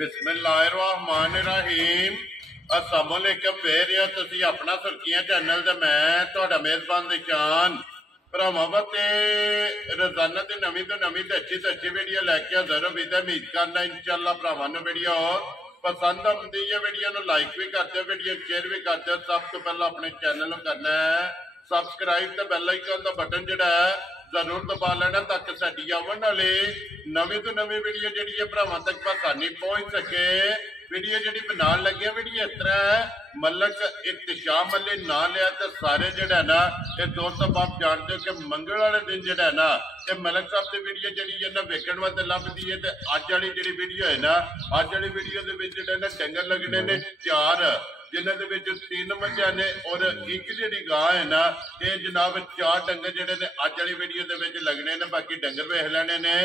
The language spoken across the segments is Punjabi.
बिस्मिल्लाहिर्रहमानिर्रहीम अस्सलामुअलैकुम वेरियो तुसी अपना सुर्खियां चैनल ते मैं तुहाडा मेजबान निशान भरावां वास्ते रोजाना की नवीं तो नवीं ते अच्छी वीडियो लैके हाजिर हो। उम्मीद करना इंशाअल्लाह भरावां नूं वीडियो पसंद आती है। वीडियो नूं लाइक भी कर दो, वीडियो शेयर भी कर दो। सब तो पहला अपने चैनल नूं करना है सबसक्राइब ते बैल आइकन का बटन जिहड़ा है जरूर दबा लेना ताकि साडी आवन वाली नवीं तो नवीं वीडियो जिहड़ी है भरावां तक आसानी पहुंच सके। वीडियो जिहड़ी बनाने लगे वीडियो इस तरह है, मलक इख्तिशाम अली ना लिया तो सारे जिहड़ा है ना ये दोस्त आप जानते हो कि मंगल वाले दिन जिहड़ा है ना ये मलक साहब की वीडियो जिहड़ी है ना वेखण वास्ते लभदी है। ते अज वाली जिहड़ी वीडियो है ना अज वाली वीडियो दे विच जिहड़ा ना डंगर लगने ने 4 जिन्हों के 3 मझां ने और एक जी गां है ना ये जनाब 4 डंगर जोड़े ने अज वाली वीडियो के लगने ने। बाकी डंगर वेख लेने ने।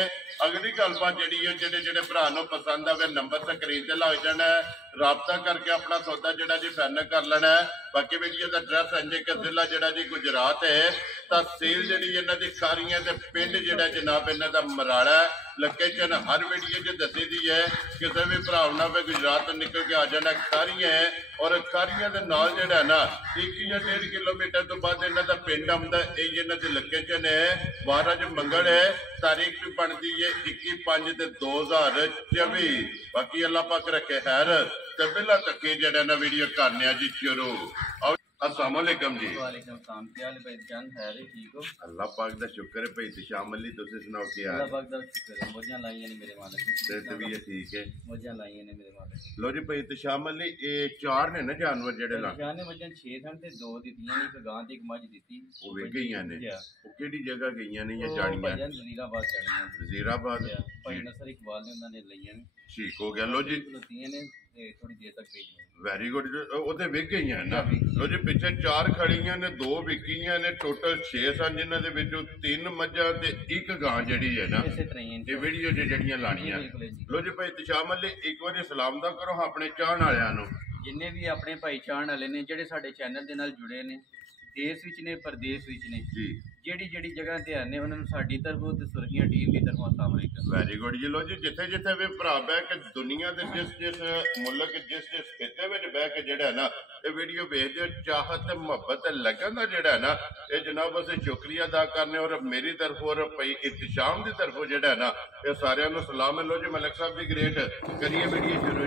अगली गलबात जी जो भरा पसंद आए नंबर स्क्रीन से लग जाना है, राबता करके अपना सौदा जोड़ा जी फाइनल कर लेना है। बाकी वीडियो का एड्रैस संजय का जिला जोड़ा जी गुजरात है, तहसील जी इन्हों की खारियां पिंड जोड़ा जनाब इन्हों का मराड़ा है। लोकेशन हर वीडियो च दसी दी है, किसी भी भरा ना फिर गुजरात तो निकल के आ जाना। खारियां है और खारियां के नाल जिहड़ा ना 1 या 1.5 किलोमीटर तो बाद इन्हों का पिंड आउंदा। यही इन्हों की लोकेशन है। 12 च मंगल है, तारीख भी बनती है 21/5/2024। बाकी अल्लाह पाक रखे खैर। तो पहला तक जिहड़ा ना वीडियो करने जी शुरू। अस्सलाम वालेकुम जी। वालेकुम सलाम। क्या हाल है भाई जान? खैर है, ठीक हो? अल्लाह पाक दा शुक्र है भाई इख्तिशाम अली तुसी सुनाओ क्या हाल? अल्लाह पाक दा शुक्र है। मौजां लाईयां ने मेरे मालिक ते तबीयत ठीक है? मौजां लाईयां ने मेरे मालिक। लो जी भाई इख्तिशाम अली ये 4 ने ना जानवर जेड़े ला जाने मौजां 6 सन ते 2 दित्तियां ने, एक गां ते एक मझ दित्ती। वो वे गईयां ने वो केड़ी जगह गईयां ने या जानियां? भाईजान वजीराबाद जानियां। वजीराबाद भाई नसर इकबाल ने उन्होंने लईयां ने। ठीक हो गया। लो जी लतीयां ने थोड़ी देर तक भेजने। Very good. ओदे विक गईयां ना। लो जी पिछे 4 खड़ियां ने, 2 विकियां ने, टोटल 6 सन जिन्हां दे विचों 3 मझां ते 1 गां जेड़ी है ना ये वीडियो जेड़ियां लाणियां। लो जी भाई इख्तिशाम अली एक बार सलाम दा करो अपने चाहण वालियां नूं, जिन्ने भी अपने भाई चाहण वाले ने जेडे साडे चैनल दे नाल जुड़े ने, देश विच ने परदेश विच ने जी, जेड़ी जेड़ी जगह ते आने उन्हां नूं साडी तरफों ते सुर्खियां टीम दी तरफों अस्सलाम वालेकुम। वेरी गुड जी। लो जी जिथे जिथे भी भरा बह के दुनिया के जिस जिस मुल्क जिस जिस खिते में बह के जेड़ा ना ये वीडियो भेजते हो, चाहत मुहब्बत लगन का जेड़ा ना ये जनाब असीं शुक्रिया अदा करने और मेरी तरफ और भाई इख्तिशाम की तरफों जेड़ा ना ये सारियां नूं सलाम है। लो जी मलक साहब दी ग्रेट करिए वीडियो शुरू।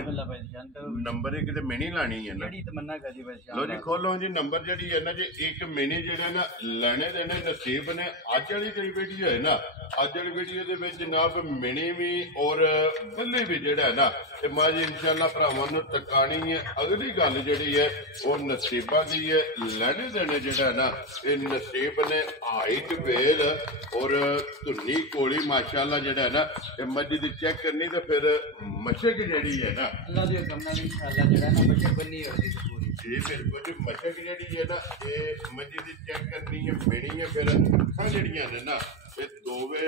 नंबर 1 ते मिनी लानी है ना। लो जी खोलो जी नंबर जी है ना जी एक मिनी जेड़ा ना लेने देने नसीब ने। अज वाली जी वीडियो है ना अज वाली वीडियो दे विच जनाब मिनी भी और बल्ले भी जेड़ा है ना ये मज इंशाअल्लाह भरावां नूं टकानी है। अगली गल जिहड़ी है वो नसीबा की है। लेने देने जेड़ा है ना ये नसीब ने हाइट वेल और धुनी कोली माशाअल्लाह जेड़ा है ना ये मज दी चेक करनी तो फिर मशक जिहड़ी है ना अल्लाह दे हुक्म नाल इंशाअल्लाह जेड़ा ना मशक बनी होगी पूरी जी बिल्कुल। मशक जिहड़ी है ना ये मज दी चेक करनी है मिनी है। फिर अखां जिहड़ियां ने ना ये दोवे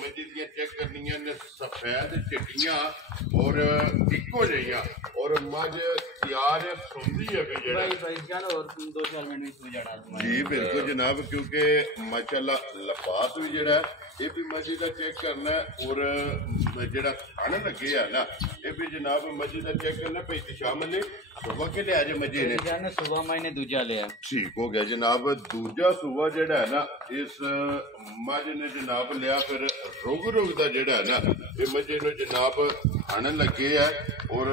मज दियां चेक करनियां ने सफेद चिट्टियां और इको जिहियां और मज तैयार है सुंदी है भी जेड़ा भाई जान और 2-4 मिनट में सो जाना जी बिल्कुल जनाब। क्योंकि माशाअल्लाह लफास भी जेड़ा ये भी मस्जिद का चेक करना है और जेड़ा खाना लगे है ना ये भी जनाब मस्जिद का चेक करना। भाई इख्तिशाम अली सुबह के लिया जे मस्जिद ने जान सुबह मैंने दूजा लिया। ठीक हो गया जनाब। दूजा सुबह जेड़ा है ना इस मज ने जनाब लिया। फिर रुग रुग दा जेड़ा है ना ये मजे नु जनाब खाने लगे है और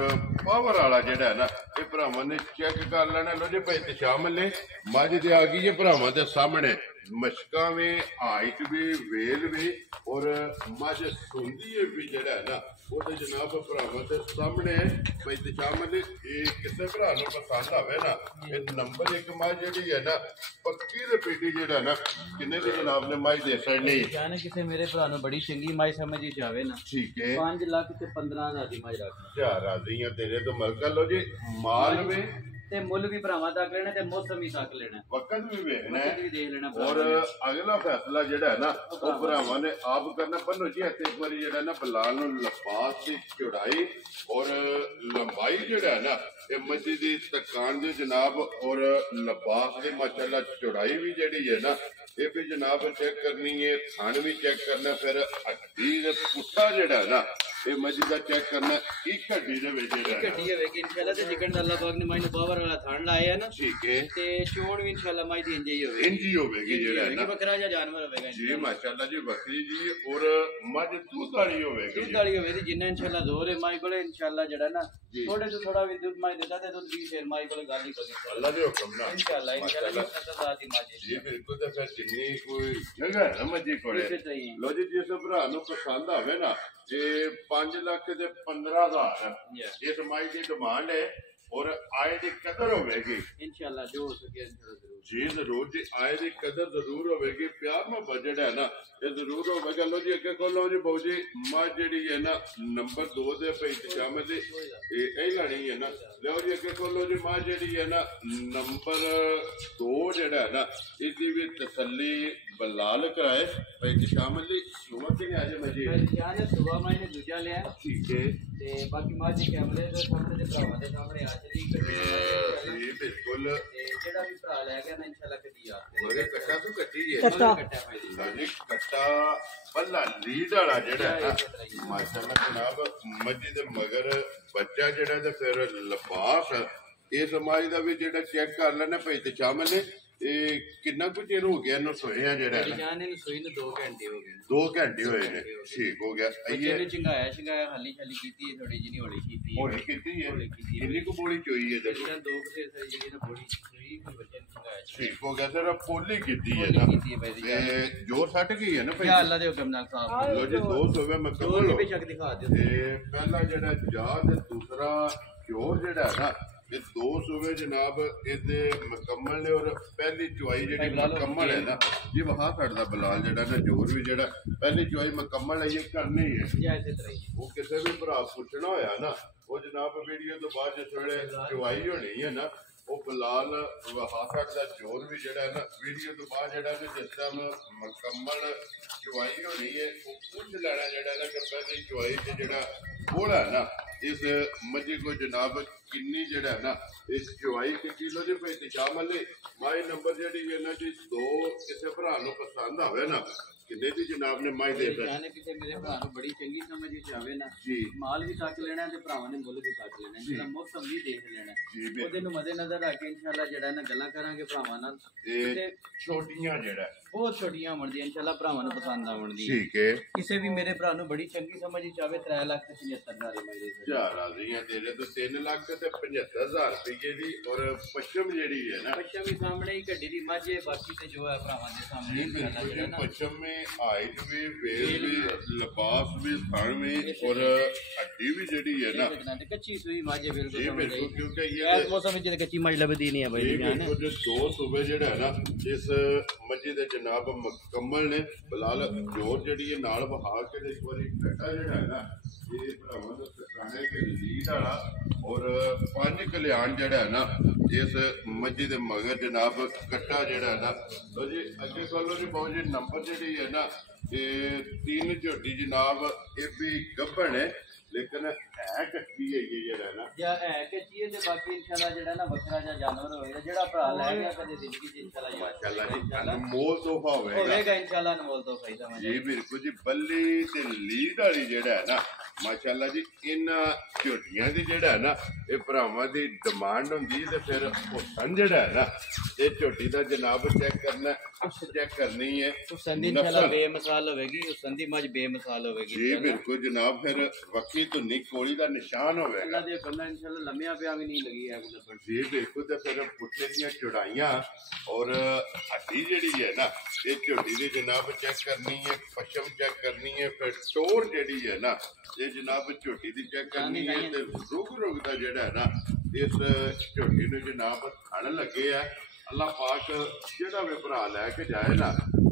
पावर वाला जेड़ा है ना ये भरावां ने चेक कर लेना। लो जी भाई इख्तिशाम अली मज ते आ गई है भरावां दे सामने। मशका में हाइट भी वेल भी और मज सुंदी भी जेड़ा है ना वो तो जनाब भरावां दे सामने। भाई इख्तिशाम अली किसी भरा नूं पसंद आवे ना ये नंबर 1 मज जी है ना पक्की ते पीटी जेड़ा ना किन्ने दी जनाब ने मज दे सकनी जाने किसे मेरे भरा नूं बड़ी चंगी मज समझ ही जावे ना। ठीक है 5 लाख ते 15,000 दी मज रख जा राजी है तेरे तो मलका। लो जी माल में ते मुल भी भरावां तक लेना ते मौसम भी तक लेना वक्त भी वेखना है भी देख लेना और अगला फैसला जेड़ा है ना वो भरावां ने आप करना। बनो जी इत्थे एक बारी जेड़ा ना बलाल नूं लफास की चौड़ाई और लंबाई जेड़ा है ना ये मस्जिद दी तकान दी जनाब और लफास की माशाअल्लाह चौड़ाई भी जेड़ी है ना ये भी जनाब चेक करनी है। थान भी चेक करना। फिर हड्डी दे पुट्ठा जेड़ा है ना ਇਹ ਮੱਝ ਦਾ ਚੈੱਕ ਕਰਨਾ ਇੱਕ ਹੱਡੀ ਦੇ ਵਿੱਚ ਜਿਹੜਾ ਹੱਡੀ ਹੋਵੇਗੀ ਇਨਸ਼ਾਅੱਲਾ ਤੇ ਜਿਕਣ ਦਾ ਅੱਲਾਹ ਪਾਕ ਨੇ ਮੈਨੂੰ ਪਾਵਰ ਵਾਲਾ ਥਣ ਲਾਇਆ ਨਾ ਠੀਕ ਹੈ ਤੇ ਚੋਣ ਵੀ ਇਨਸ਼ਾਅੱਲਾ ਮੱਝ ਦੀ ਇੰਜ ਹੀ ਹੋਵੇਗੀ ਜਿਹੜਾ ਹੈ ਨਾ ਬੱਕਰਾ ਜਾਂ ਜਾਨਵਰ ਹੋਵੇਗਾ ਜੀ ਮਾਸ਼ਾਅੱਲਾ ਜੀ ਬੱਕਰੀ ਜੀ ਔਰ ਮੱਝ ਦੁੱਧ ਵਾਲੀ ਹੋਵੇਗੀ ਜਿੰਨਾ ਇਨਸ਼ਾਅੱਲਾ ਜ਼ੋਰ ਹੈ ਮਾਈ ਕੋਲੇ ਇਨਸ਼ਾਅੱਲਾ ਜਿਹੜਾ ਨਾ ਥੋੜੇ ਤੋਂ ਥੋੜਾ ਵੀ ਦੁੱਧ ਮਾਈ ਦਿੰਦਾ ਤੇ ਦੁੱਧ ਵੀ ਫੇਰ ਮਾਈ ਕੋਲੇ ਗੱਲ ਹੀ ਕੋਈ ਅੱਲਾ ਦੇ ਹੁਕਮ ਨਾਲ ਇਨਸ਼ਾਅੱਲਾ ਨਸਲਦਾਰ ਦੀ ਮੱਝ ਜੀ ਬਿਲਕੁਲ ਤੇ ਫਿਰ ਜਿੰਨੀ ਕੋਈ ਜਗ੍ਹਾ ਹੈ ਨਾ ਮੱਝੀ ਕੋਲੇ ਲੋ ਜੀ ਜਿਸ ਭਰਾ ਨੂੰ ਪਸੰਦ ਆਵੇ ਨਾ ਇਹ 5 ਲੱਖ ਤੇ 15,000 ਇਸ ਮਾਈ ਦੀ ਡਿਮਾਂਡ ਹੈ और आय की कदर होगी इंशाल्लाह जो हो सके जी जरूर जी आय की कदर जरूर होगी प्यार में बजट है ना ये जरूर होगा लो जी अगे खोलो जी बहु जी मझ जी है ना नंबर 2 दे पे इंतजाम से यही लानी है ना लो जी अगे खोलो जी मझ जी है ना नंबर 2 जड़ा है ना इसकी भी तसल्ली बलाल कराए भाई शामिल जी सुबह की आज मजी सुबह मैंने दूजा लिया ठीक है ते बाकी मां जी कैमरे दे सामने दे सामने आ जी बिल्कुल जेड़ा भी भरा ले गया ना इंशाल्लाह कदी आ मगर कट्टा तो कट्टी है कट्टा जी कट्टा पल्ला लीड वाला जेड़ा है माशाल्लाह जनाब मजी दे मगर बच्चा जेड़ा ते फिर लिबास इस माई दा भी जेड़ा चेक कर लेना भाई ते शामिल ने कितना कुछ चेर हो गया सोया जेड़ा सोई 2 घंटे हो गए 2 घंटे होए ने ठीक हो गया ये चिंगाया चिंगाया हली हली कीती है थोड़ी जी होली कीती है कितनी को बोली चोई है देखो 2 से जी ना बोली सोई बच्चे ने चिंगाया ठीक हो गया सर पोली कीती है ना जोर सट गई है ना भाई अल्लाह दे हुक्म नाल साहब लो जी 2 सुबह मुकम्मल हो बेशक दिखा दो पहला जेड़ा जा ते दूसरा जोर जेड़ा है ना ये 2 सुबह जनाब इहदे मुकम्मल ने और पहली चुआई जेड़ी मुकम्मल है ना जी वहां करदा बलाल जेड़ा ना जोर भी जेड़ा पहली चुआई मुकम्मल है ये करनी है वो किसी भी भरा पूछना होया ना वो जनाब वीडियो तो बाद जिस वेले चुआई होनी है ना वो बलाल हाथ का जोर भी जेड़ा है ना वीडियो तो बाद जेड़ा ना जिस टाइम मुकम्मल चुआई होनी है वो पूछ लेना जेड़ा ना कि पहली चुआई से जेड़ा घोड़ा है ना इस मजी को जनाब किन्नी जेड़ा है ना इस चुआई के किलो जी भाई शामिल माई नंबर जेड़ी है ना जी 2 किसी भरा नु पसंद आवे ना किन्ने दी जनाब ने माई दे जाने किसे मेरे भरा नु बड़ी चंगी समझ विच आवे ना जी माल भी तक लेना ते भरावां ने मुੱਲ भी तक लेना जेड़ा मौसम भी देख लेना ओदे नु मद्देनजर रख के इंशाल्लाह जेड़ा ना गल्लां करांगे भरावां नाल ते छोटियां जेड़ा बहुत छोटियां होण दी इंशाल्लाह भरावां नु पसंद आवन दी ठीक है किसे भी मेरे भरा नु बड़ी चंगी समझ विच आवे 3,75,000 मेरे जा राजियां तेरे तो 3,75,000 रुपए दी और पश्चिम जेड़ी है ना पश्चिम ही सामने ही गड्डी दी मझ है बाकी ते जो है भरावां दे सामने पश्चिम में हाइट भी वेल भी लिबास भी थन भी और हड्डी भी जेड़ी है ना कच्ची सुई मझ है बिल्कुल क्योंकि ये इस मौसम में कच्ची मझ लभदी नहीं है भाई बिल्कुल जो 2 सुबह जेड़ा है ना इस मस्जिद दे जनाब मुकम्मल ने बलाल जोर जेड़ी है नाल बहा के इस बारी बैठा जेड़ा है ना ये भरावां दा सखाने के लीड वाला और 5 कल्याण जेड़ा है ना इस मस्जिद दे मगर जनाब कट्टा जेड़ा है ना लो जी अगे खोलो जी बहुत जी नंबर जेड़ी है ना ये 3 झोटी जनाब ये भी गब्बन है लेकिन है कच्ची है ये जेड़ा ना या है कच्ची है ते बाकी इंशाल्लाह जेड़ा ना बकरा या जानवर होएगा जेड़ा भरा ले गया कदे जिंदगी च इंशाल्लाह माशाल्लाह जी अनमोल तोहफा होएगा इंशाल्लाह अनमोल तोहफा ही समझ जी बिल्कुल जी बल्ली ते लीड वाली जेड़ा है ना माशाल्लाह जी इन झोटियां दी जेड़ा है ना ये भरावां दी डिमांड हुंदी ते फिर हुसन जेड़ा है ना ये झोटी दा जनाब चेक करना चेक करनी है हुसन दी इंशाल्लाह बेमिसाल होएगी हुसन दी मझ बेमिसाल होएगी जी बिल्कुल जनाब फिर वक्की धुनी कोड़ी दा निशान होवेगा अल्लाह दे हुक्म नाल इंशाल्लाह लम्या पिया भी नहीं लगी है गुलबन जी बिल्कुल ते फिर पुट्ठे दियां चौड़ाइयां और हड्डी जेड़ी है ना ये झोटी दी जनाब चेक करनी है पश्चिम चेक करनी है फिर टोर जेड़ी है ना ये जनाब झोटी दी चेक करनी है ते रुग दा जेड़ा है ना इस झोटी नु जनाब थण लगे है अल्लाह पाक जेड़ा भी भरा लैके जाए ना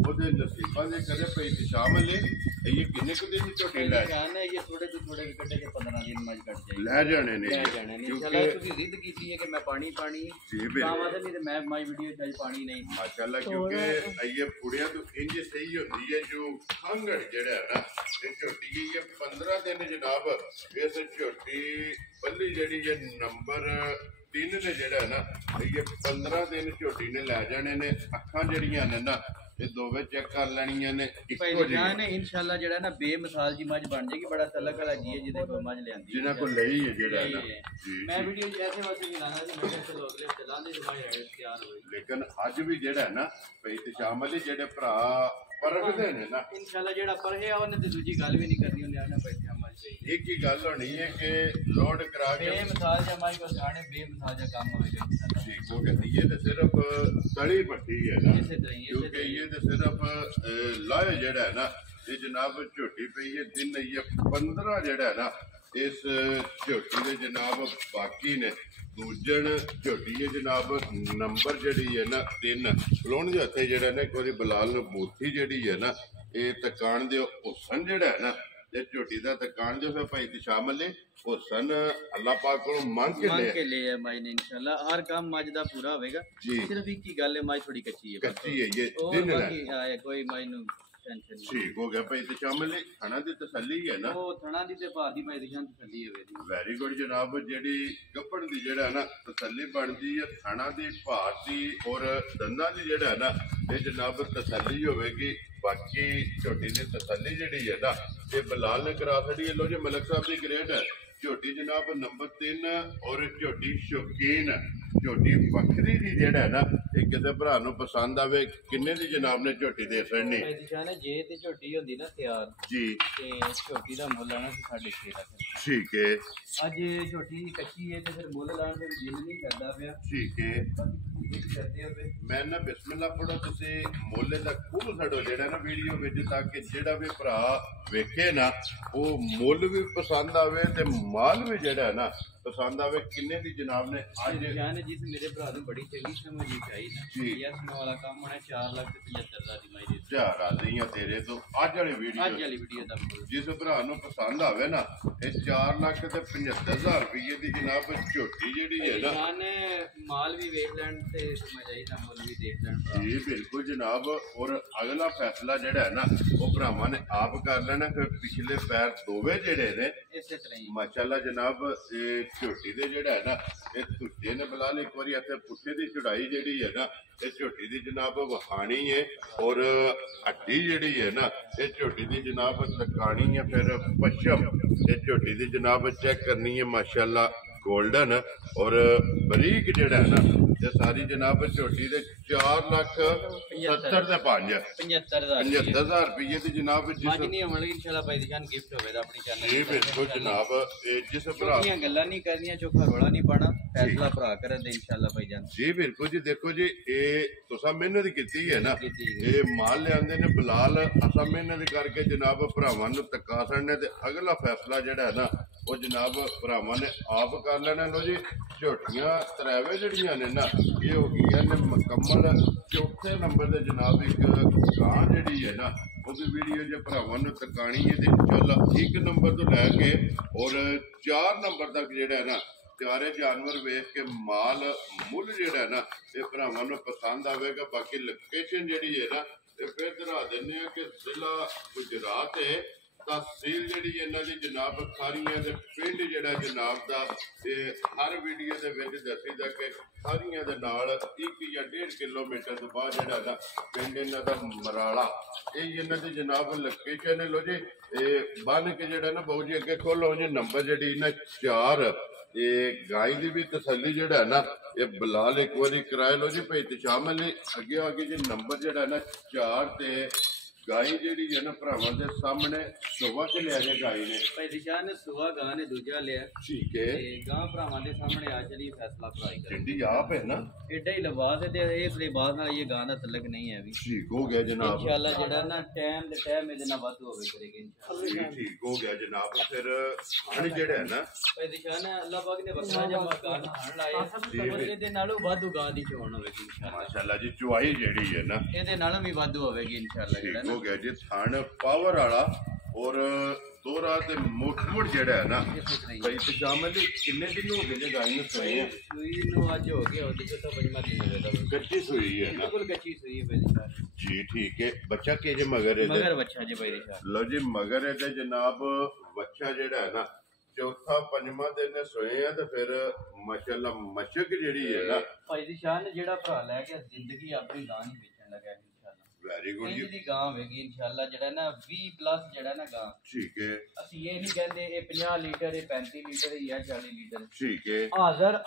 ओदे नसीबां दे करे भाई शामिल है ये किन्ने को दिन झोटी लै जाने ये थोड़े कट्टे के 15 दिन मज कट जाए ले जाने ने इंशाल्लाह तुसी जिद कीती है कि मैं पानी कावा ते नहीं ते मैं माई वीडियो च पानी नहीं माशाल्लाह क्योंकि ये पुड़िया तो इंज सही होती है जो खंगड़ जेड़ा है ना ये झोटी ये 15 दिन जनाब इस झोटी पहली जेड़ी ये नंबर 3 ने जेड़ा है ना ये 15 दिन झोटी ने लै जाने ने अखां जेड़ियां ने ना ਇਹ ਦੋਵੇਂ ਚੈੱਕ ਕਰ ਲੈਣੀਆਂ ਨੇ ਭਾਈ ਜਾਨ ਨੇ ਇਨਸ਼ਾਅੱਲਾ ਜਿਹੜਾ ਨਾ ਬੇਮਿਸਾਲ ਜੀ ਮੱਝ ਬਣ ਜਾਏਗੀ। ਬੜਾ ਤਲਕ ਵਾਲਾ ਜੀ ਹੈ ਜਿਹਦੇ ਕੋਲ ਮੱਝ ਲਿਆਂਦੀ ਜਿਨ੍ਹਾਂ ਕੋਲ ਲਈ ਹੈ ਜਿਹੜਾ ਨਾ ਮੈਂ ਵੀਡੀਓ ਐਸੇ ਵਾਸਤੇ ਵੀ ਲਾਣਾ ਸੀ, ਮੈਂ ਕਿਹਾ ਚਲੋ ਅਗਲੇ ਚਲਾਉਂਦੇ ਦਿਮਾਗ ਤਿਆਰ ਹੋਏ। ਲੇਕਿਨ ਅੱਜ ਵੀ ਜਿਹੜਾ ਨਾ ਭਾਈ ਤੇ ਸ਼ਾਮਲ ਜਿਹੜੇ ਭਰਾ ਪਰਖਦੇ ਨੇ ਨਾ ਇਨਸ਼ਾਅੱਲਾ ਜਿਹੜਾ ਪਰਖਿਆ ਉਹਨੇ ਤੇ ਦੂਜੀ ਗੱਲ ਵੀ ਨਹੀਂ ਕਰਨੀ, ਉਹਨੇ ਆਣਾ ਭਾਈ ਮੱਝ ਚਾਹੀਦੀ। ਇੱਕ ਹੀ ਗੱਲ ਹੋਣੀ ਹੈ ਕਿ ਲੋਡ ਕਰਾ ਕੇ ਬੇਮਿਸਾਲ ਜਾਂ ਮੱਝ ਕੋਲ ਜਾਣੇ ਬੇਮਿਸਾਲ ਜਾਂ ਕੰਮ ਹੋਏਗਾ ਇਨਸ਼ਾਅੱਲਾ। ਠੀਕ ਹੋ ਗਿਆ। ਇਹ ਤਾਂ ਸਿਰਫ ਤਲੀ ਪੱਟੀ ਹੈ ਨਾ, ਕਿਉਂਕਿ ਇਹ ਤਾਂ ਸਿਰਫ ਲਾਏ ਜਿਹੜਾ ਹੈ ਨਾ ਇਹ ਜਨਾਬ ਝੋਟੀ ਪਈ ਹੈ ਦਿਨ ਇਹ 15 ਜਿਹੜਾ ਹੈ ਨਾ ਇਸ ਝੋਟੀ ਦੇ ਜਨਾਬ ਬਾਕੀ ਨੇ ਦੂਜਣ ਝੋਟੀ ਹੈ ਜਨਾਬ ਨੰਬਰ ਜਿਹੜੀ ਹੈ ਨਾ 3 ਫਲੋਣ ਦੇ ਹੱਥੇ ਜਿਹੜਾ ਨਾ ਇੱਕ ਵਾਰੀ ਬਲਾਲ ਬੂਥੀ ਜਿਹੜੀ ਹੈ ਨਾ ਇਹ ਤਕਾਣ ਦੇ ਹੁਸਨ ਜਿਹੜਾ ਹੈ ਨਾ ਇਹ ਝੋਟੀ ਦਾ ਤਕਾਣ ਦੇ ਫਿਰ ਭਾਈ ਤੇ ਸ਼ਾਮਲ ਹੈ ਹੁਸਨ ਅੱਲਾਹ ਪਾਕ ਕੋਲੋਂ ਮੰਗ ਕੇ ਲਿਆ ਮਾਈ ਨੇ ਇਨਸ਼ਾਅੱਲਾ। ਹਰ ਕੰਮ ਮੱਝ ਦਾ ਪੂਰਾ ਹੋਵੇਗਾ, ਸਿਰਫ ਇੱਕ ਹੀ ਗੱਲ ਹੈ ਮੱਝ ਥੋੜੀ ਕੱਚੀ ਹੈ ਇਹ ਦਿਨ ਹੈ ਕੋਈ ਮੱਝ ਨੂੰ ਟੈਨਸ਼ਨ ਨਹੀਂ। ਠੀਕ ਹੋ ਗਿਆ ਭਾਈ ਤੇ ਸ਼ਾਮਲ ਥਣਾ ਦੀ ਤਸੱਲੀ ਹੈ ਨਾ, ਉਹ ਥਣਾ ਦੀ ਤੇ ਭਾਅ ਦੀ ਭਾਈ ਦੀ ਤਸੱਲੀ ਹੋਵੇ। ਵੈਰੀ ਗੁੱਡ ਜਨਾਬ। ਜਿਹੜੀ ਗੱਪਣ ਦੀ ਜਿਹੜਾ ਨਾ ਤਸੱਲੀ ਬਣਦੀ ਹੈ ਥਣਾ ਦੀ ਭਾਅ ਦੀ ਔਰ ਦੰਦਾਂ ਦੀ ਜਿਹੜਾ ਨਾ ਇਹ ਜਨਾਬ ਤਸੱਲੀ ਹੋਵੇਗੀ। ਬਾਕੀ ਝੋਟੀ ਦੀ ਤਸੱਲੀ ਜਿਹੜੀ ਹੈ ਨਾ ਇਹ ਬਲਾਲ ਨੇ ਕਰਾ ਛੱਡੀ ਹੈ। ਲੋ ਜੀ ਮਲਕ ਸਾਹਿਬ ਦੀ ਗ੍ਰੇਡ ਹੈ ਝੋਟੀ ਜਨਾਬ ਨੰਬਰ 3 ਔਰ ਝੋਟੀ ਸ਼ੌਕੀਨ ਝੋਟੀ ਵੱਖਰੀ ਦੀ ਜਿਹੜਾ ਨਾ ਇਹ ਕਿਸੇ ਭਰਾ ਨੂੰ ਪਸੰਦ ਆਵੇ ਕਿੰਨੇ ਦੀ ਜਨਾਬ ਨੇ ਝੋਟੀ ਦੇ ਛੱਡਣੀ ਜੇ ਤੇ ਝੋਟੀ ਹੁੰਦੀ ਨਾ ਤਿਆਰ ਜੀ ਤੇ ਝੋਟੀ ਦਾ ਮੁੱਲ ਆਣਾ 6.5 ਲੱਖ। ਠੀਕ ਹੈ। ਅੱਜ ਝੋਟੀ ਕੱਚੀ ਹੈ ਤੇ ਫਿਰ ਮੁੱਲ ਲਾਉਣ ਦੇ ਦਿਲ ਨਹੀਂ ਕਰਦਾ ਪਿਆ। ਠੀਕ ਹੈ। ਮੈਂ ਨਾ ਬਿਸਮਿਲ੍ਲਾ ਪੜੋ ਤੁਸੀਂ ਮੁੱਲ ਦਾ ਖੂਬ ਛੱਡੋ ਜਿਹੜਾ ਨਾ ਵੀਡੀਓ ਵਿੱਚ ਤਾਂ ਕਿ ਜਿਹੜਾ ਵੀ ਭਰਾ ਵੇਖੇ ਨਾ ਉਹ ਮੁੱਲ ਵੀ ਪਸੰਦ ਆਵੇ ਤੇ ਮਾਲ ਵੀ ਜਿਹੜਾ ਨਾ ਪਸੰਦ ਆਵੇ। ਕਿੰਨੇ ਦੀ ਜਨਾਬ ਨੇ ਅੱਜ ਜਿਸ ਮੇਰੇ ਭਰਾ ਨੂੰ ਬੜੀ ਚੰਗੀ ਸਮਝ ਆਈ ਨਾ ਯਸ ਵਾਲਾ ਕੰਮ ਹੋਣਾ 4,75,000 ਦੀ ਮਾਈ ਦੇ ਚਾਰ ਆ ਰਹੀਆਂ ਤੇਰੇ ਤੋਂ ਅੱਜ ਵਾਲੀ ਵੀਡੀਓ ਦਾ ਜਿਸ ਭਰਾ ਨੂੰ ਪਸੰਦ ਆਵੇ ਨਾ ਇਹ 4,75,000 ਰੁਪਏ ਦੀ ਜਨਾਬ ਝੋਟੀ ਜਿਹੜੀ ਹੈ ਨਾ ਮਾਲ ਵੀ ਵੇਖ ਲੈਣ ਤੇ ਸਮਝ ਆਈ ਤਾਂ ਮੁੱਲ ਵੀ ਦੇਖ ਲੈਣ। ਜੀ ਬਿਲਕੁਲ ਜਨਾਬ। ਔਰ ਅਗਲਾ ਫੈਸਲਾ ਜਿਹੜਾ ਹੈ ਨਾ ਉਹ ਭਰਾਵਾਂ ਨੇ ਆਪ ਕਰ ਲੈਣਾ। ਫਿਰ ਪਿਛਲੇ ਪੈਰ ਦੋਵੇਂ ਜਿਹੜੇ ਨੇ ਇਸੇ ਤਰ੍ਹਾਂ ਹੀ ਮਾਸ਼ਾਅੱਲਾ ਜਨਾਬ ਇਹ ਝੋਟੀ ਦੇ ਜਿਹੜਾ ਹੈ ਨਾ ਇਹ ਤੁੱਜੇ ਨੇ ਬਲਾਲ ਇੱਕ ਵਾਰੀ ਇੱਥੇ ਪੁੱਠੇ ਦੀ ਚੜਾਈ ਜਿਹੜੀ ਹੈ ਨਾ ਇਹ ਝੋਟੀ ਦੀ ਜਨਾਬ ਵਹਾਣੀ ਹੈ ਔਰ ਹੱਡੀ ਜਿਹੜੀ ਹੈ ਨਾ ਇਹ ਝੋਟੀ ਦੀ ਜਨਾਬ ਤਕਾਣੀ ਹੈ। ਫਿਰ ਪੱਛਮ ਇਹ ਝੋਟੀ ਦੀ ਜਨਾਬ ਚੈੱਕ ਕਰਨੀ ਹੈ ਮਾਸ਼ਾਅੱਲਾ ਗੋਲਡਨ ਔਰ ਬਰੀਕ ਜਿਹੜਾ ਹੈ ਨਾ ਇਹ ਸਾਰੀ ਜਨਾਬ ਝੋਟੀ ਦੇ 4,70,000 ਦੇ 75,000 ਰੁਪਏ ਦੀ ਜਨਾਬ ਇਨਸ਼ਾਅੱਲਾ ਭਾਈ ਦੀ ਜਾਨ ਗਿਫਟ ਹੋਵੇਗਾ ਆਪਣੀ ਚੈਨਲ। ਇਹ ਬਿਲਕੁਲ ਜਨਾਬ ਇਹ ਜਿਸ ਭਰਾ ਗੱਲਾਂ ਨਹੀਂ ਕਰਨੀਆਂ ਚੋਖਾ ਰੋਲਾ ਨਹੀਂ ਪਾਣਾ ਫੈਸਲਾ ਭਰਾ ਕਰਨ ਦੇ ਇਨਸ਼ਾਅੱਲਾ ਭਾਈ ਜਾਨ। ਜੀ ਬਿਲਕੁਲ ਜੀ। ਦੇਖੋ ਜੀ ਇਹ ਤੁਸੀਂ ਮਿਹਨਤ ਕੀਤੀ ਹੈ ਨਾ ਇਹ ਮਾਲ ਲਿਆਂਦੇ ਨੇ ਬਲਾਲ ਅਸਾਂ ਮਿਹਨਤ ਕਰਕੇ ਜਨਾਬ ਭਰਾਵਾਂ ਨੂੰ ਤਕਾ ਛੱਡਨੇ ਤੇ ਅਗਲਾ ਫੈਸਲਾ ਜਿਹੜਾ ਹੈ ਨਾ ਉਹ ਜਨਾਬ ਭਰਾਵਾਂ ਨੇ ਆਪ ਕਰ ਲੈਣਾ। ਲੋ ਜੀ ਝੋਟੀਆਂ ਤਰਾਵੇ ਜਿਹੜੀਆਂ ਨੇ ਨਾ ਇਹ ਹੋ ਗਈਆਂ ਨੇ ਮੁਕੰਮਲ। ਚੌਥੇ ਨੰਬਰ ਦੇ ਜਨਾਬ ਇੱਕ ਗਾਂ ਜਿਹੜੀ ਹੈ ਨਾ ਉਹਦੀ ਵੀਡੀਓ ਜੇ ਭਰਾਵਾਂ ਨੂੰ ਤਕਾਣੀ ਹੈ ਤੇ ਇਨਸ਼ਾਅੱਲਾ 1 ਨੰਬਰ ਤੋਂ ਲੈ ਕੇ ਔਰ 4 ਨੰਬਰ ਤੱਕ ਜਿਹੜਾ ਹੈ ਨਾ ਚਾਰੇ ਜਾਨਵਰ ਵੇਖ ਕੇ ਮਾਲ ਮੁੱਲ ਜਿਹੜਾ ਨਾ ਇਹ ਭਰਾਵਾਂ ਨੂੰ ਪਸੰਦ ਆਵੇਗਾ। ਬਾਕੀ ਲੋਕੇਸ਼ਨ ਜਿਹੜੀ ਹੈ ਨਾ ਇਹ ਫਿਰ ਦਿਖਾ ਦਿੰਦੇ ਆ ਕਿ ਜ਼ਿਲ੍ਹਾ ਗੁਜਰਾਤ ਹੈ ਤਹਿਸੀਲ ਜਿਹੜੀ ਇਹਨਾਂ ਦੀ ਜਨਾਬ ਖਾਰੀਆਂ ਦੇ ਪਿੰਡ ਜਿਹੜਾ ਜਨਾਬ ਦਾ ਇਹ ਹਰ ਵੀਡੀਓ ਦੇ ਵਿੱਚ ਦੱਸੀਦਾ ਕਿ ਖਾਰੀਆਂ ਦੇ ਨਾਲ 1 ਜਾਂ 1.5 ਕਿਲੋਮੀਟਰ ਤੋਂ ਬਾਅਦ ਜਿਹੜਾ ਨਾ ਪਿੰਡ ਇਹਨਾਂ ਦਾ ਮਰਾਲਾ ਇਹ ਇਹਨਾਂ ਦੀ ਜਨਾਬ ਲੋਕੇਸ਼ਨ ਹੈ। ਲੋ ਜੀ ਇਹ ਬੰਨ ਕੇ ਜਿਹੜਾ ਨਾ ਬਹੁ ਜੀ ਅੱਗੇ ਖੋਲੋ ਜੀ ਨੰਬਰ ਜਿਹੜੀ ਨਾ 4 ਇਹ ਗਾਈ ਦੀ ਵੀ ਤਸੱਲੀ ਜਿਹੜਾ ਨਾ ਇਹ ਬਲਾਲ ਇੱਕ ਵਾਰੀ ਕਰਾਏ। ਲੋ ਜੀ ਭਾਈ ਤੇ ਸ਼ਾਮਲ ਅੱਗੇ ਆ ਗਏ ਜੀ ਨੰਬਰ ਜਿਹੜਾ ਨਾ 4 ਤੇ ਗਾਈ ਜਿਹੜੀ ਹੈ ਨਾ ਭਰਾਵਾਂ ਦੇ ਸਾਹਮਣੇ ਸੁਬਾ ਚ ਲਿਆ ਜੇ ਗਾਈ ਨੇ ਭਾਈ ਦਿਸ਼ਾਨ ਨੇ ਸੁਬਾ ਗਾਂ ਨੇ ਦੂਜਾ ਲਿਆ। ਠੀਕ ਹੈ। ਤੇ ਗਾਂ ਭਰਾਵਾਂ ਦੇ ਸਾਹਮਣੇ ਆ ਚਲੀ ਫੈਸਲਾ ਭਰਾਈ ਕਰ ਜਿੰਦੀ ਆਪ ਹੈ ਨਾ ਐਡਾ ਹੀ ਲਿਬਾਸ ਹੈ ਤੇ ਇਸ ਲਿਬਾਸ ਨਾਲ ਇਹ ਗਾਂ ਦਾ ਤਲਕ ਨਹੀਂ ਹੈ ਵੀ। ਠੀਕ ਹੋ ਗਿਆ ਜਨਾਬ ਇਨਸ਼ਾਅੱਲਾ ਜਿਹੜਾ ਨਾ ਟਾਈਮ ਦੇ ਟਾਈਮ ਇਹਦੇ ਨਾਲ ਵਾਧੂ ਹੋਵੇ ਕਰੇਗਾ ਇਨਸ਼ਾਅੱਲਾ। ਠੀਕ ਹੋ ਗਿਆ ਜਨਾਬ। ਫਿਰ ਹਣ ਜਿਹੜਾ ਹੈ ਨਾ ਭਾਈ ਦਿਸ਼ਾਨ ਅੱਲਾਹ ਪਾਕ ਨੇ ਵੱਖਰਾ ਜਮਾ ਗਾਂ ਖਾਣ ਲਾਇਆ ਇਹਦੇ ਨਾਲੋਂ ਵਾਧੂ ਗਾਂ ਦੀ ਚੋਣ ਹੋਵੇਗੀ ਇਨਸ਼ਾਅੱਲਾ। ਮਾਸ਼ਾਅੱਲਾ ਜੀ ਚੁਆਈ ਜਿਹੜੀ ਹੈ ਨਾ ਇਹਦੇ ਨਾਲੋਂ ਵੀ ਵਾਧੂ ਹੋਵੇਗੀ ਇਨਸ਼ਾਅੱਲਾ। ਜਿਹੜਾ ਹੋ ਗਿਆ ਜੀ ਥਣ ਪਾਵਰ ਵਾਲਾ ਔਰ ਦੋਰਾ ਤੇ ਮੁੱਠ ਜਿਹੜਾ ਹੈ ਨਾ ਭਾਈ ਤੇ ਸ਼ਾਮਲ ਕਿੰਨੇ ਦਿਨ ਹੋ ਗਏ ਜੇ ਗਾਈ ਨੂੰ ਸੂਈ ਨੂੰ ਅੱਜ ਹੋ ਗਿਆ ਉਹਦੇ ਤੋਂ 5ਵਾਂ ਦਿਨ ਹੋਵੇਗਾ। ਕੱਚੀ ਸੂਈ ਹੈ ਨਾ ਬਿਲਕੁਲ ਕੱਚੀ ਸੂਈ ਹੈ ਭਾਈ ਜੀ। ਠੀਕ ਹੈ। ਬੱਚਾ ਕੇ ਜੇ ਮਗਰ ਬੱਚਾ ਜੀ ਭਾਈ ਲੋ ਜੀ ਮਗਰ ਇਹਦੇ ਜਨਾਬ ਬੱਚਾ ਜਿਹੜਾ ਹੈ ਨਾ ਚੌਥਾ 5ਵਾਂ ਦਿਨ ਸੋਏ ਆ ਤੇ ਫਿਰ ਮਾਸ਼ਾਅੱਲਾ ਮਸ਼ਕ ਜਿਹੜੀ ਹੈ ਨਾ ਭਾਈ ਦੀ ਸ਼ਾਨ ਜਿਹੜਾ ਭਰਾ ਲੈ ਕੇ ਜ਼ਿੰਦਗੀ ਆਪਣੀ ਗਾਂ ਨਹੀਂ ਵੇਚਣ ਲੱਗਾ। ਵੈਰੀ ਗੁੱਡ ਜੀ ਦੀ ਗਾਂ ਹੋਵੇਗੀ ਇਨਸ਼ਾਅੱਲਾ ਜਿਹੜਾ ਨਾ 20 ਪਲੱਸ ਜਿਹੜਾ ਨਾ ਗਾਂ ਠੀਕ ਹੈ ਅਸੀਂ ਇਹ ਨਹੀਂ ਕਹਿੰਦੇ ਇਹ 50 ਲੀਟਰ ਇਹ 35 ਲੀਟਰ ਜਾਂ 40 ਲੀਟਰ ਠੀਕ ਹੈ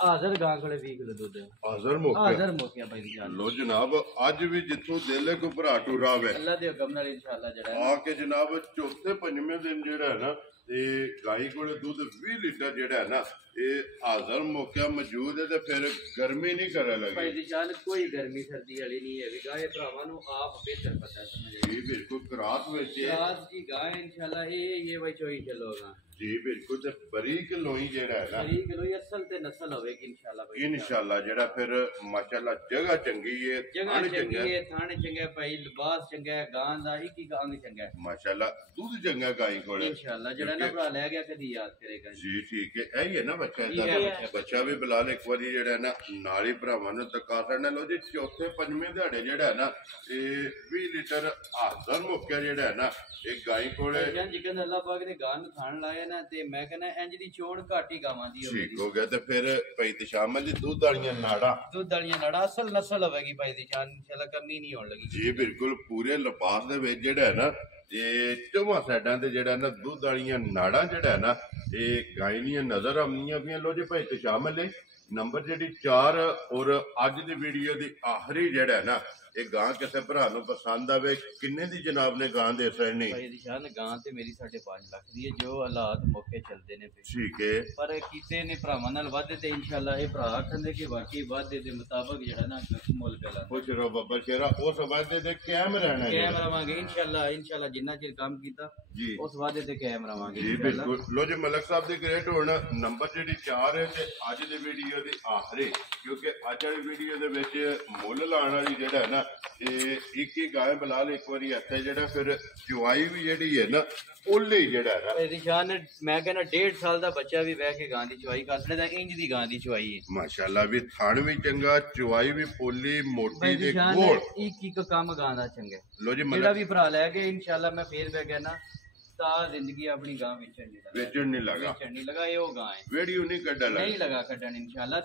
ਹਾਜ਼ਰ ਗਾਂ ਕੋਲੇ 20 ਕਿਲੋ ਦੁੱਧ ਹਾਜ਼ਰ ਮੌਕਿਆ ਭਾਈ ਜੀ ਲੋ ਜਨਾਬ ਅੱਜ ਵੀ ਜਿੱਥੋਂ ਦਿਲ ਹੈ ਕੋ ਭਰਾ ਟੁਰਾ ਵੇ ਅੱਲਾ ਦੇ ਹੁਕਮ ਨਾਲ ਇਨਸ਼ਾਅੱਲਾ ਜਿਹੜਾ ਆ ਕੇ ਜਨਾਬ ਚੌਥੇ ਪੰਜਵੇਂ ਦਿਨ ਜਿਹੜਾ ਹੈ ਨਾ ਤੇ ਗਾਈ ਕੋਲੇ ਦੁੱਧ 20 ਲੀਟਰ ਜਿਹੜਾ ਹੈ ਨਾ ਇਹ ਹਾਜ਼ਰ ਮੌਕਿਆ ਮੌਜੂਦ ਹੈ ਤੇ ਫਿਰ ਗਰਮੀ ਨਹੀਂ ਕਰਨ ਲੱਗੀ ਭਾਈ ਦੀ ਜਾਨ ਕੋਈ ਗਰਮੀ ਸਰਦੀ ਵਾਲੀ ਨਹੀਂ ਹੈ ਵੀ ਗਾਏ ਭਰਾਵਾਂ ਨੂੰ ਆਪ ਬਿਹਤਰ ਪਤਾ ਸਮਝ ਜੀ ਬਿਲਕੁਲ ਕਰਾਤ ਵਿੱਚ ਹੈ ਰਾਤ ਦੀ ਗਾਏ ਇਨਸ਼ਾਅੱਲਾ ਇਹ ਭਾਈ ਚੋਈ ਚਲੋਗਾ ਜੀ ਬਿਲਕੁਲ ਤੇ ਬਰੀਕ ਲੋਈ ਜਿਹੜਾ ਹੈ ਨਾ ਬਰੀਕ ਲੋਈ ਅਸਲ ਤੇ ਨਸਲ ਹੋਵੇਗੀ ਇਨਸ਼ਾਅੱਲਾ ਭਾਈ ਇਨਸ਼ਾਅੱਲਾ ਜਿਹੜਾ ਫਿਰ ਮਾਸ਼ਾਅੱਲਾ ਜਗ੍ਹਾ ਚੰਗੀ ਹੈ ਜਗ੍ਹਾ ਚੰਗੀ ਹੈ ਥਾਣੇ ਚੰਗਾ ਭਾਈ ਲਿਬਾਸ ਚੰਗਾ ਹੈ ਗਾਂ ਦਾ ਇੱਕ ਅੰਗ ਚੰਗਾ ਹੈ ਮਾਸ਼ਾਅੱਲਾ ਦੁੱਧ ਚੰਗਾ ਗਾਈ ਕੋਲ ਇਨਸ਼ਾਅੱਲਾ ਜਿਹੜਾ ਨਾ ਭਰਾ ਲੈ ਗਿਆ ਕਦੀ ਯਾਦ ਕਰੇਗਾ ਜੀ ਠੀਕ ਹੈ ਇਹ ਹੀ ਹੈ ਨਾ ਬੱਚਾ ਇਹਦਾ ਬੱਚਾ ਵੀ ਬਿਲਾਲ ਇੱਕ ਵਾਰੀ ਜਿਹੜਾ ਨਾ ਨਾਲੀ ਭਰਾਵਾਂ ਨੂੰ ਤਕਾ ਛੱਡਣਾ ਲੋ ਜੀ ਚੌਥੇ ਪੰਜਵੇਂ ਦਿਹਾੜੇ ਜਿਹੜਾ ਹੈ ਨਾ ਇਹ 20 ਲੀਟਰ ਹਾਜ਼ਰ ਮੁੱਕਿਆ ਜਿਹੜਾ ਹੈ ਨਾ ਇਹ ਗਾਈ ਕੋਲੇ ਜਿਕਨ ਅੱਲਾਹ ਪਾਕ ਨੇ ਗਾਂ ਨੂੰ ਖਾਣ ਲਾਇਆ ਨਾ ਤੇ ਮੈਂ ਕਹਿੰਦਾ ਇੰਜ ਦੀ ਚੋਣ ਘਾਟੀ ਗਾਵਾਂ ਦੀ ਹੋਵੇਗੀ ਠੀਕ ਹੋ ਗਿਆ ਤੇ ਫਿਰ ਭਾਈ ਤਸ਼ਾਮਲ ਦੀ ਦੁੱਧ ਵਾਲੀਆਂ ਨਾੜਾ ਅਸਲ ਨਸਲ ਹੋਵੇਗੀ ਭਾਈ ਦੀ ਜਾਨ ਇਨਸ਼ਾਅੱਲਾ ਕਮੀ ਨਹੀਂ ਹੋਣ ਲੱਗੀ ਜੀ ਬਿਲਕੁਲ ਪੂਰੇ ਲਿਬਾਸ ਦੇ ਵਿੱਚ ਜਿਹੜਾ ਹੈ ਨਾ ਇਹ ਚੌਵਾਂ ਸਾਈਡਾਂ ਤੇ ਜਿਹੜਾ ਨਾ ਦੁੱਧ ਵਾਲੀਆਂ ਨਾੜਾਂ ਜਿਹੜਾ ਹੈ ਨਾ ਇਹ ਗਾਈ ਦੀਆਂ ਨਜ਼ਰ ਆਉਂਦੀਆਂ ਪਈਆਂ ਲੋ ਜੀ ਭਾਈ ਤਸ਼ਾਮਲ ਹੈ ਨੰਬਰ ਜਿਹੜੀ 4 ਔਰ ਅੱਜ ਦੀ ਵੀਡੀਓ ਦੀ ਆਖਰੀ ਜਿਹੜਾ ਹੈ ਨਾ ਇਹ ਗਾਂ ਕਿਸੇ ਭਰਾ ਨੂੰ ਪਸੰਦ ਆਵੇ ਕਿੰਨੇ ਦੀ ਜਨਾਬ ਨੇ ਗਾਂ ਦੇ ਸਰਨੀ ਭਾਈ ਦੀ ਜਾਨ ਗਾਂ ਤੇ ਮੇਰੀ 5.5 ਲੱਖ ਦੀ ਹੈ ਜੋ ਹਾਲਾਤ ਮੌਕੇ ਚੱਲਦੇ ਨੇ ਠੀਕ ਹੈ ਪਰ ਕੀਤੇ ਨੇ ਭਰਾਵਾਂ ਨਾਲ ਵਾਅਦੇ ਤੇ ਇਨਸ਼ਾਅੱਲਾ ਇਹ ਭਰਾ ਕਹਿੰਦੇ ਕਿ ਵਾਕਈ ਵਾਅਦੇ ਦੇ ਮੁਤਾਬਕ ਜਿਹੜਾ ਨਾ ਮੁੱਲ ਕਲਾ ਖੁਸ਼ ਰਹੋ ਬੱਬਾ ਸ਼ੇਰਾ ਉਸ ਵਾਅਦੇ ਤੇ ਕਾਇਮ ਰਹਿਣਾ ਹੈ ਕਾਇਮ ਰਵਾਂਗੇ ਇਨਸ਼ਾਅੱਲਾ ਜਿੰਨਾ ਚਿਰ ਕੰਮ ਕੀਤਾ ਜੀ ਉਸ ਵਾਅਦੇ ਤੇ ਕਾਇਮ ਰਵਾਂਗੇ ਜੀ ਬਿਲਕੁਲ ਲੋ ਜੀ ਮਲਕ ਸਾਹਿਬ ਦੇ ਗ੍ਰੇਟ ਹੋਣ ਨੰਬਰ ਜਿਹੜੀ 4 ਹੈ ਤੇ ਅੱਜ ਦੀ ਵੀਡੀਓ ਦੀ ਆਖਰੀ ਕਿਉਂਕਿ ਅੱਜ ਵਾਲੀ ਵੀਡੀਓ ਦੇ ਵਿੱਚ ਮੁੱਲ ਲਾਉਣ ਵਾਲੀ ਜਿਹੜਾ ਹੈ ਨਾ ਇਹ ਇੱਕ ਹੀ ਗਾਂ ਬਲਾਲ ਇੱਕ ਵਾਰੀ ਇੱਥੇ ਜਿਹੜਾ ਫਿਰ ਚੁਆਈ ਵੀ ਜਿਹੜੀ ਹੈ ਨਾ ਉਹਲੀ ਜਿਹੜਾ ਹੈ ਇਹਦੀ ਜਾਨ ਮੈਂ ਕਹਿੰਦਾ 1.5 ਸਾਲ ਦਾ ਬੱਚਾ ਵੀ ਬਹਿ ਕੇ ਗਾਂ ਦੀ ਚੁਆਈ ਕਰ ਸਕਦਾ ਇੰਜ ਦੀ ਗਾਂ ਦੀ ਚੁਆਈ ਹੈ ਮਾਸ਼ਾਅੱਲਾ ਵੀ ਥਣ ਵੀ ਚੰਗਾ ਚੁਆਈ ਵੀ ਪੋਲੀ ਮੋਟੀ ਤੇ ਗੋਲ ਇੱਕ ਕੰਮ ਗਾਂ ਦਾ ਚੰਗਾ ਲੋ ਜੀ ਜਿਹੜਾ ਵੀ ਭਰਾ ਲੈ ਕੇ ਇਨਸ਼ਾਅੱਲਾ ਮੈਂ ਫੇਰ ਬਹਿ ਗਿਆ ਨਾ ਤਾਂ ਜ਼ਿੰਦਗੀ ਆਪਣੀ ਗਾਂ ਵੇਚਣ ਨਹੀਂ ਲਗਾ ਇਹ ਉਹ ਗਾਂ ਹੈ ਵੀਡੀਓ ਨਹੀਂ ਕੱਢਣ ਇਨਸ਼ਾਅੱਲਾ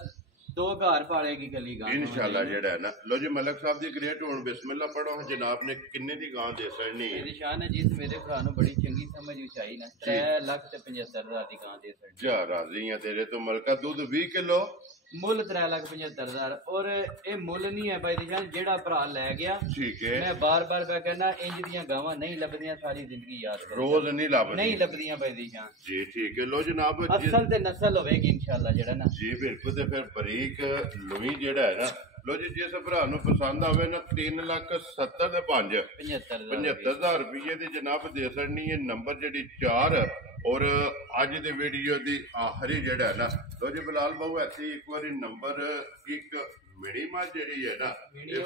2 ਘਰ ਪਾਲੇਗੀ ਕੱਲੀ ਗਾਂ ਇਨਸ਼ਾਅੱਲਾ ਜਿਹੜਾ ਹੈ ਨਾ ਲੋ ਜੀ ਮਲਕ ਸਾਹਿਬ ਦੀ ਗ੍ਰੇਟ ਹੋਣ ਬਿਸਮਿਲ੍ਲਾ ਪੜੋ ਜਨਾਬ ਨੇ ਕਿੰਨੇ ਦੀ ਗਾਂ ਦੇ ਸਰਨੀ ਹੈ ਇਹਦੀ ਸ਼ਾਨ ਹੈ ਜਿਸ ਮੇਰੇ ਭਰਾ ਨੂੰ ਬੜੀ ਚੰਗੀ ਸਮਝ ਵਿਚਾਈ ਨਾ 3,75,000 ਦੀ ਗਾਂ ਦੇ ਸਰਨੀ ਜਾ ਰਾਜ਼ੀ ਆ ਤੇਰੇ ਤੋਂ ਮਲਕਾ ਦੁੱਧ 20 ਕਿਲੋ ਮੁੱਲ 3,75,000 ਔਰ ਇਹ ਮੁੱਲ ਨਹੀਂ ਹੈ ਭਾਈ ਦੀ ਜਾਨ ਜਿਹੜਾ ਭਰਾ ਲੈ ਗਿਆ ਠੀਕ ਹੈ ਮੈਂ ਬਾਰ-ਬਾਰ ਕਹਿੰਦਾ ਇੰਜ ਦੀਆਂ ਗਾਵਾਂ ਨਹੀਂ ਲੱਭਦੀਆਂ ਸਾਰੀ ਜ਼ਿੰਦਗੀ ਯਾਦ ਕਰੋ ਰੋਜ਼ ਨਹੀਂ ਲੱਭਦੀਆਂ ਭਾਈ ਦੀ ਜਾਨ ਜੀ ਠੀਕ ਹੈ ਲੋ ਜਨਾਬ ਅਸਲ ਤੇ ਨਸਲ ਹੋਵੇਗੀ ਇਨਸ਼ਾਅੱਲਾ ਜਿਹੜਾ ਨਾ ਜੀ ਬਿਲਕੁਲ ਤੇ ਫਿਰ ਬਰੀਕ ਲੋਈ ਜਿਹੜਾ ਹੈ ਨਾ ਲੋ ਜੀ ਜਿਸ ਭਰਾ ਨੂੰ ਪਸੰਦ ਆਵੇ ਨਾ 3,70,5 ਰੁਪਏ ਦੀ ਜਨਾਬ ਦੇ ਸਕਣੀ ਹੈ ਨੰਬਰ ਜਿਹੜੀ 4 ਔਰ ਅੱਜ ਦੀ ਵੀਡੀਓ ਦੀ ਆਖਰੀ ਜਿਹੜਾ ਹੈ ਨਾ ਲੋ ਜੀ ਬਲਾਲ ਬਾਬੂ ਇੱਥੇ ਇੱਕ ਵਾਰੀ ਨੰਬਰ ਇੱਕ ਮਿਨੀਮਮ ਜਿਹੜੀ ਹੈ ਨਾ ਇਹ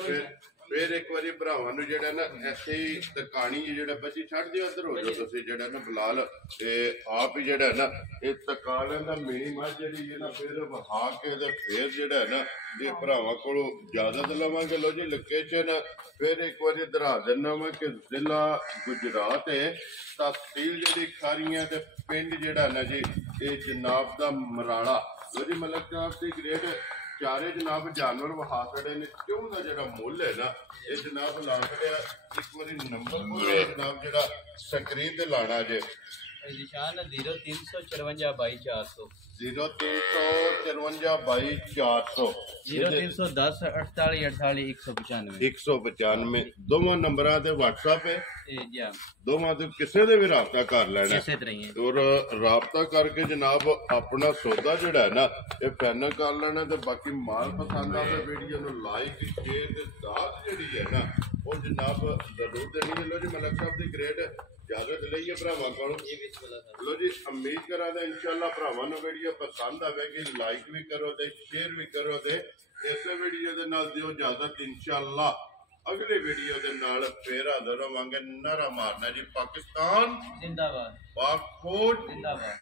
ਫਿਰ ਇੱਕ ਵਾਰੀ ਭਰਾਵਾਂ ਨੂੰ ਜਿਹੜਾ ਨਾ ਐਸੇ ਹੀ ਤਕਾਣੀ ਜਿਹੜਾ ਬੱਚੀ ਛੱਡ ਦਿਓ ਅੰਦਰ ਹੋ ਜਾਓ ਤੁਸੀਂ ਜਿਹੜਾ ਨਾ ਬਲਾਲ ਤੇ ਆਪ ਹੀ ਜਿਹੜਾ ਨਾ ਇਹ ਤਕਾ ਲੈਂਦਾ ਮਿਨੀਮਮ ਜਿਹੜੀ ਹੈ ਨਾ ਫਿਰ ਵਹਾ ਕੇ ਤੇ ਫਿਰ ਜਿਹੜਾ ਹੈ ਨਾ ਇਹ ਭਰਾਵਾਂ ਕੋਲੋਂ ਇਜਾਜ਼ਤ ਲਵਾਂਗੇ ਲੋ ਜੀ ਲੋਕੇਸ਼ਨ ਫਿਰ ਇੱਕ ਵਾਰੀ ਦਰਾ ਦਿੰਦਾ ਵਾ ਕਿ ਜ਼ਿਲ੍ਹਾ ਗੁਜਰਾਤ ਹੈ ਤਹਿਸੀਲ ਜਿਹੜੀ ਖਾਰੀਆਂ ਤੇ ਪਿੰਡ ਜਿਹੜਾ ਨਾ ਜੀ ਇਹ ਜਨਾਬ ਦਾ ਮਰਾੜਾ ਲੋ ਜੀ ਮਲਕ ਸਾਹਿਬ ਦੀ ਗ੍ਰੇਡ ਚਾਰੇ ਜਨਾਬ ਜਾਨਵਰ ਵਹਾ ਖੜੇ ਨੇ ਕਿਉਂ ਦਾ ਜਿਹੜਾ ਮੁੱਲ ਹੈ ਨਾ ਇਹ ਜਨਾਬ ਲਾ ਖੜਿਆ ਇੱਕ ਵਾਰੀ ਨੰਬਰ ਜਨਾਬ ਜਿਹੜਾ ਸਕਰੀਨ ਤੇ ਲਾਣਾ ਜੇ ਨਿਸ਼ਾਨ 0354 0354 195 ਦੋਵਾਂ ਨੰਬਰਾਂ ਤੇ WhatsApp ਹੈ ਦੋਵਾਂ ਤੋਂ ਕਿਸੇ ਦੇ ਵੀ ਰਾਬਤਾ ਕਰ ਲੈਣਾ ਔਰ ਰਾਬਤਾ ਕਰਕੇ ਜਨਾਬ ਆਪਣਾ ਸੌਦਾ ਜਿਹੜਾ ਹੈ ਨਾ ਇਹ ਫਾਈਨਲ ਕਰ ਲੈਣਾ ਤੇ ਬਾਕੀ ਮਾਲ ਪਸੰਦ ਆਵੇ ਵੀਡੀਓ ਨੂੰ ਲਾਈਕ ਸ਼ੇਅਰ ਤੇ ਦਾਤ ਜਿਹੜੀ ਹੈ ਨਾ ਉਹ ਜਨਾਬ ਜ਼ਰੂਰ ਦੇਣੀ ਹੈ ਲੋ ਜੀ ਮਲਕ ਸਾਹਿਬ ਦੀ ਗ੍ਰੇਡ ਇਜਾਜ਼ਤ ਲਈਏ ਭਰਾਵਾਂ ਕੋਲੋਂ ਲੋ ਜੀ ਉਮੀਦ ਕਰਾਂਗਾ ਇਨਸ਼ਾਅੱਲਾ ਭਰਾਵਾਂ ਨੂੰ ਵੀਡੀਓ ਪਸੰਦ ਆਵੇਗੀ ਲਾਈਕ ਵੀ ਕਰੋ ਤੇ ਸ਼ੇਅਰ ਵੀ ਕਰੋ ਤੇ ਇਸੇ ਵੀਡੀਓ ਦੇ ਨਾਲ ਦਿਓ ਇਜਾਜ਼ਤ ਇਨਸ਼ਾਅੱਲਾ ਅਗਲੇ ਵੀਡੀਓ ਦੇ ਨਾਲ ਫੇਰ ਹਾਜ਼ਰ ਹੋਵਾਂਗੇ ਨਾਰਾ ਮਾਰਨਾ ਜੀ ਪਾਕਿਸਤਾਨ ਜ਼ਿੰਦਾਬਾਦ ਪਾਕ ਫੌਜ ਜ਼ਿੰਦਾਬਾਦ।